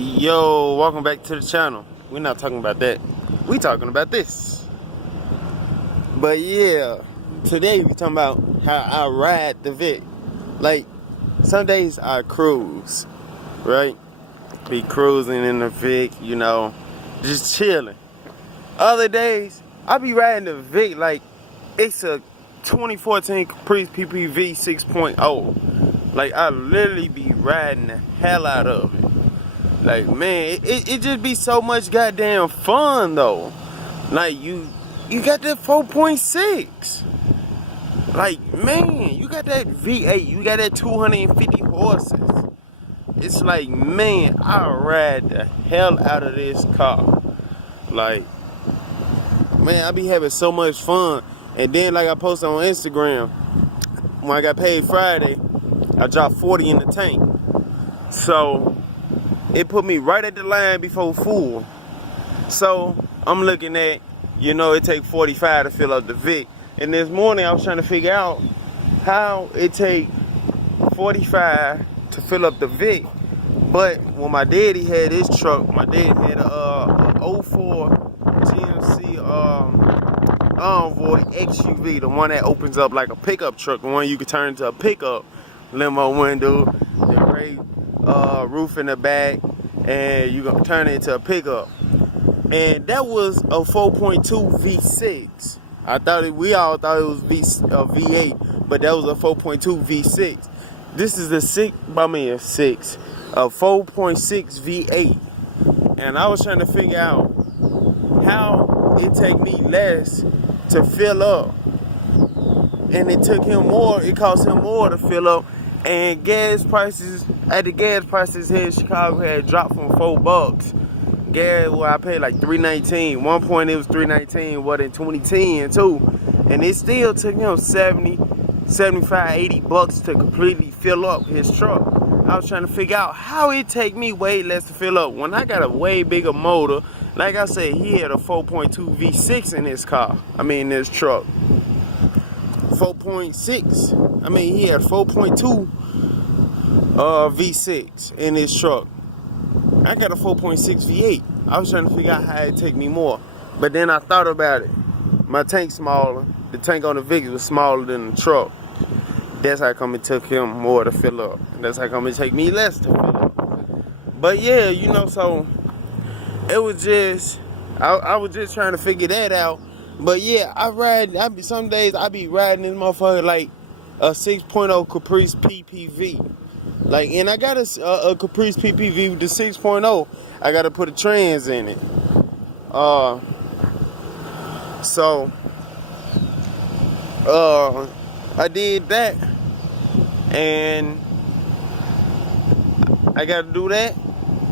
Yo, welcome back to the channel. We're not talking about that. We talking about this. But yeah, today we talking about how I ride the Vic. Like, some days I cruise, right? Be cruising in the Vic, you know, just chilling. Other days, I be riding the Vic like it's a 2014 Caprice PPV 6.0. Like, I literally be riding the hell out of it. Like, man, it just be so much goddamn fun, though. Like, you got that 4.6. Like, man, you got that V8. You got that 250 horses. It's like, man, I ride the hell out of this car. Like, man, I be having so much fun. And then, like I posted on Instagram, when I got paid Friday, I dropped 40 in the tank. So it put me right at the line before full. So I'm looking at, you know, it take 45 to fill up the Vic. And this morning I was trying to figure out how it take 45 to fill up the Vic. But when my daddy had his truck, my dad had a 04 GMC Envoy XUV, the one that opens up like a pickup truck, the one you can turn into a pickup, limo window, the gray roof in the back, and you gonna turn it into a pickup. And that was a 4.2 V6. We all thought it was V8, but that was a 4.2 V6. This is a 4.6 V8. And I was trying to figure out how it take me less to fill up. And it took him more, it cost him more to fill up. And gas prices here in Chicago had dropped from $4. Gas, well, I paid like $3.19. One point it was $3.19, what, in 2010 too. And it still took him 70, 75, 80 bucks to completely fill up his truck. I was trying to figure out how it take me way less to fill up when I got a way bigger motor. Like I said, he had a 4.2 V6 in his car. This truck. 4.6. He had 4.2 V6 in his truck. I got a 4.6 V8. I was trying to figure out how it take me more. But then I thought about it. My tank's smaller. The tank on the Vic was smaller than the truck. That's how come it took him more to fill up. That's how come it take me less to fill up. But yeah, you know, so it was just, I was just trying to figure that out. But yeah, some days I be riding this motherfucker like a 6.0 Caprice PPV. Like, and I got a Caprice PPV with the 6.0. I got to put a trans in it. So I did that. And I got to do that.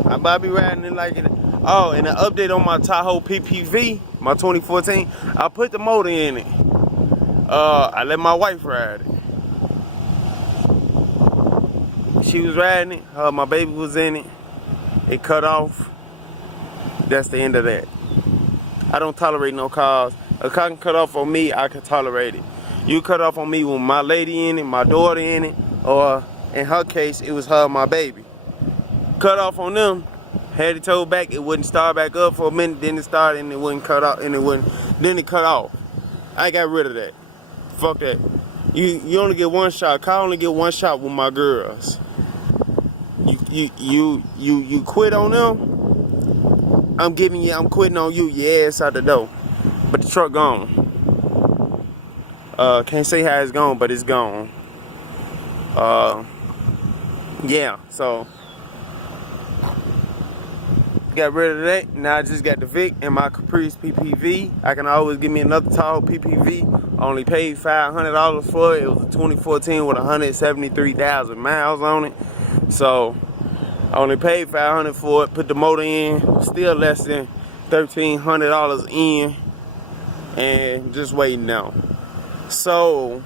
I be riding it like it. Oh, and an update on my Tahoe PPV, my 2014. I put the motor in it. I let my wife ride it. She was riding it. My baby was in it. It cut off. That's the end of that. I don't tolerate no cars. A car can cut off on me, I can tolerate it. You cut off on me with my lady in it, my daughter in it, or in her case, it was her and my baby. Cut off on them, had it towed back, it wouldn't start back up for a minute, then it started and it wouldn't cut off, and then it cut off. I got rid of that. Fuck that. You only get one shot. I only get one shot with my girls. You quit on them, I'm quitting on you, your ass out the door. But the truck gone. Can't say how it's gone, but it's gone. Yeah, so got rid of that. Now I just got the Vic and my Caprice PPV. I can always give me another Tahoe PPV. I only paid $500 for it. It was a 2014 with 173,000 miles on it. So I only paid $500 for it. Put the motor in, still less than $1,300 in, and just waiting now. So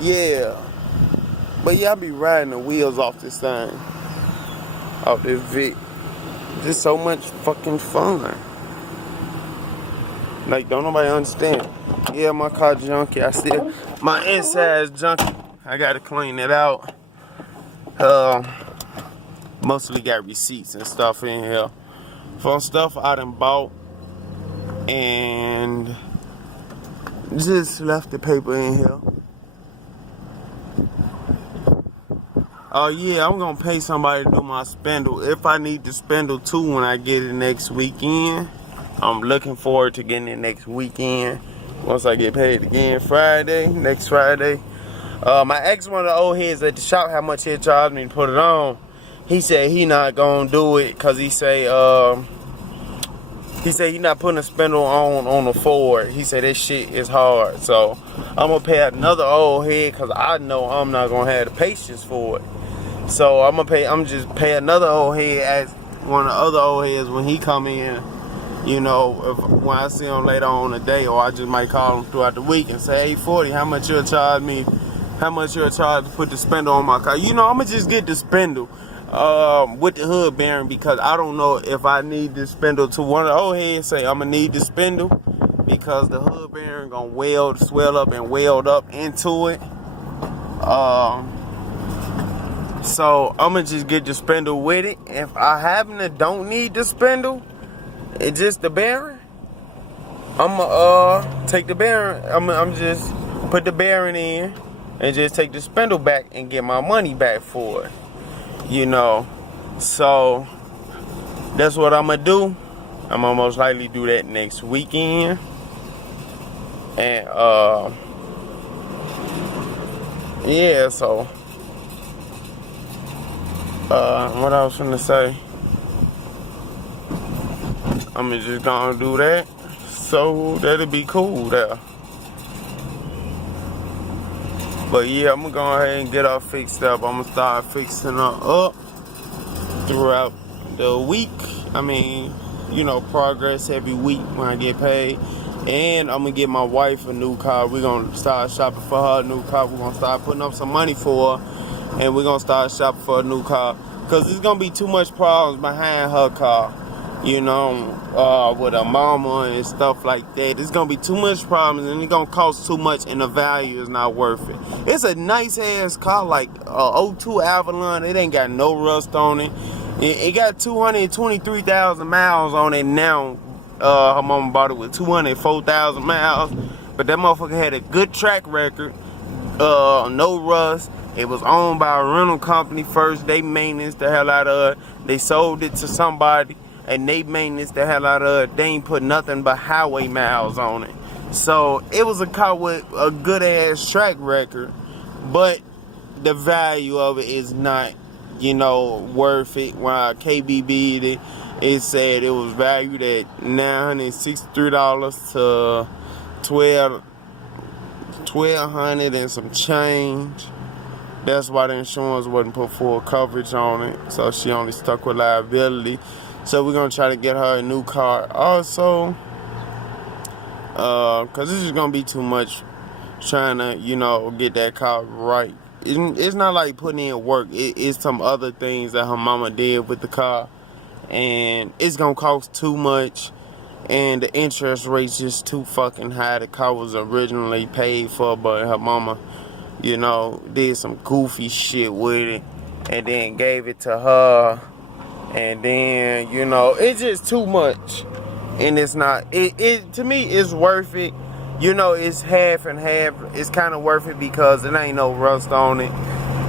yeah, but yeah, I be riding the wheels off this thing, off this Vic. Just so much fucking fun. Like, don't nobody understand. Yeah, my car junky. My inside's junky. I gotta clean it out. mostly got receipts and stuff in here for stuff I done bought, and just left the paper in here. Oh yeah, I'm gonna pay somebody to do my spindle. If I need the spindle too when I get it next weekend. I'm looking forward to getting it next weekend. Once I get paid again next Friday. My ex, one of the old heads at the shop, how much he charged me to put it on. He said he not gonna do it because he say he not putting a spindle on the Ford. He said this shit is hard. So I'm gonna pay another old head because I know I'm not gonna have the patience for it. So I'm just pay another old head as one of the other old heads when he come in. You know, when I see him later on in the day, or I just might call him throughout the week and say, hey, 40, how much you'll charge me? How much you'll charge to put the spindle on my car? You know, I'm going to just get the spindle with the hood bearing, because I don't know if I need the spindle to one of the old heads say I'm going to need the spindle because the hood bearing going to swell up and weld up into it. So I'm going to just get the spindle with it. If I happen to don't need the spindle, it's just the bearing, I'm take the bearing, I'm just put the bearing in and just take the spindle back and get my money back for it, you know. So that's what I'm gonna do. I'm gonna most likely do that next weekend. And yeah, so what I was gonna say, I'm just gonna do that, so that'll be cool there. But yeah, I'm gonna go ahead and get her fixed up. I'm gonna start fixing her up throughout the week. I mean, you know, progress every week when I get paid. And I'm gonna get my wife a new car. We're gonna start shopping for her a new car. We're gonna start putting up some money for her, and we're gonna start shopping for a new car, because there's gonna be too much problems behind her car. You know, with a mama and stuff like that. There's gonna be too much problems, and it's gonna cost too much, and the value is not worth it. It's a nice ass car, like a 02 Avalon. It ain't got no rust on it. It got 223,000 miles on it now. Her mama bought it with 204,000 miles, but that motherfucker had a good track record. No rust. It was owned by a rental company first. They maintenance the hell out of it. They sold it to somebody, and they maintenance the hell out of it. They ain't put nothing but highway miles on it. So it was a car with a good ass track record, but the value of it is not, you know, worth it. When I KBB'd it said it was valued at $963 to $1,200 and some change. That's why the insurance wasn't put full coverage on it, so she only stuck with liability. So we're gonna try to get her a new car also, cause this is gonna be too much trying to, you know, get that car right. It's not like putting in work. It's some other things that her mama did with the car, and it's gonna cost too much, and the interest rate's just too fucking high. The car was originally paid for, but her mama, you know, did some goofy shit with it and then gave it to her. And then, you know, it's just too much. And it's not, it to me, it's worth it. You know, it's half and half. It's kind of worth it because it ain't no rust on it.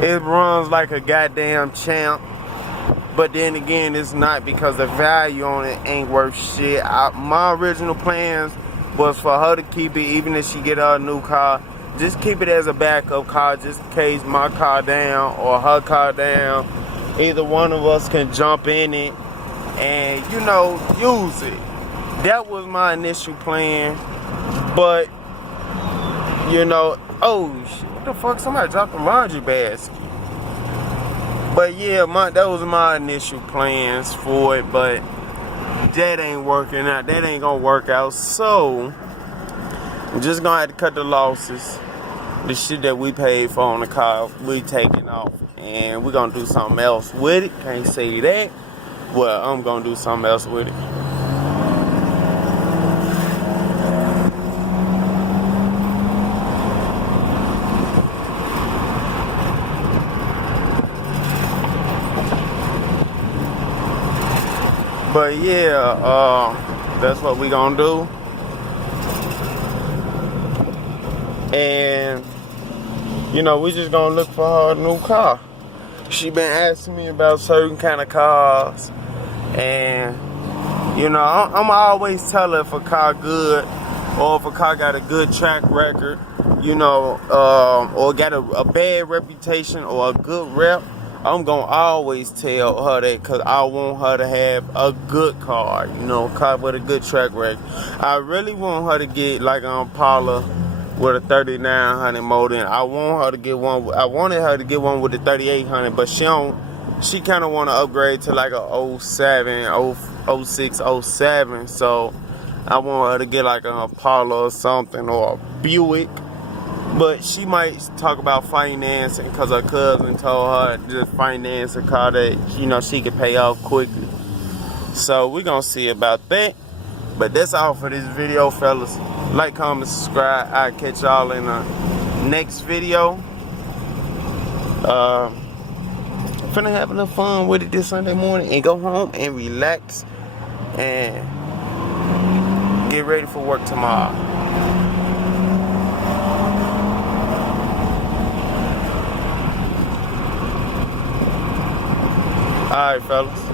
It runs like a goddamn champ. But then again, it's not, because the value on it ain't worth shit. My original plans was for her to keep it, even if she get her a new car. Just keep it as a backup car, just in case my car down or her car down. Either one of us can jump in it and, you know, use it. That was my initial plan. But, you know, oh shit, what the fuck? Somebody dropped a laundry basket. But yeah, that was my initial plans for it, but that ain't working out. That ain't gonna work out. So I'm just gonna have to cut the losses. The shit that we paid for on the car, we taking off, and we're gonna do something else with it. Can't say that. Well, I'm gonna do something else with it. But yeah, that's what we gonna do. And you know, we just gonna look for her a new car. She been asking me about certain kind of cars, and you know, I'm always tell her if a car good, or if a car got a good track record, you know, or got a bad reputation or a good rep. I'm gonna always tell her that, because I want her to have a good car, you know, a car with a good track record. I really want her to get like an Impala with a 3900 motor. I want her to get one. I wanted her to get one with the 3800, but she kind of want to upgrade to like a 07, 06, 07. So I want her to get like an Impala or something, or a Buick. But she might talk about financing, because her cousin told her to just finance a car that, you know, she could pay off quickly. So we're gonna see about that. But that's all for this video, fellas. Like, comment, subscribe. I'll catch y'all in the next video. Finna have a little fun with it this Sunday morning and go home and relax and get ready for work tomorrow. Alright, fellas.